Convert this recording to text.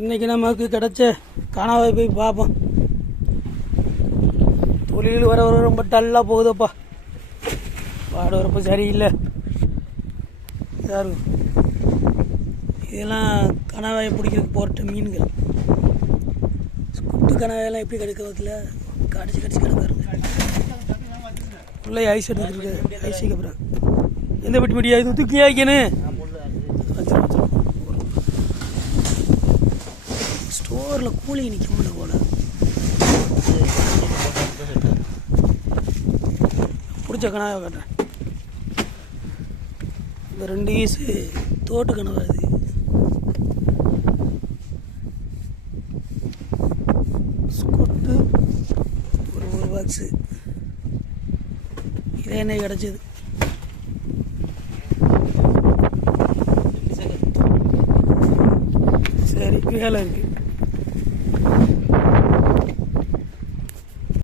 இன்னைக்கு நமக்கு கிடைச்ச காணாவை போய் பார்ப்போம். தொழில் வர வர ரொம்ப டல்லாக போகுதப்பா. பாடு வரப்போ சரியில்லை. யாரு? இதெல்லாம் கணவாயை பிடிக்கிறதுக்கு போட்ட மீன்கள். குட்டு கணவாயெல்லாம் எப்படி கிடைக்கிறதுல? கடிச்சு கடிச்சு கிடக்காருங்க உள்ளே ஐஸ் எடுத்துருக்கு ஐஸுக்கு அப்புறம் எந்த பெட்டி மீடியா? இது தூக்கி ஆக்கணும் ஸ்டோரில் கூலி நிற்க முடியல போல. பிடிச்ச கனவை காட்டுறேன். இந்த ரெண்டு ஈஸு தோட்டு கனவு அது ஸ்கொட்டு ஒரு ஒரு பாக்ஸு இதே என்ன கிடச்சிது? சரி வேலை இருக்குது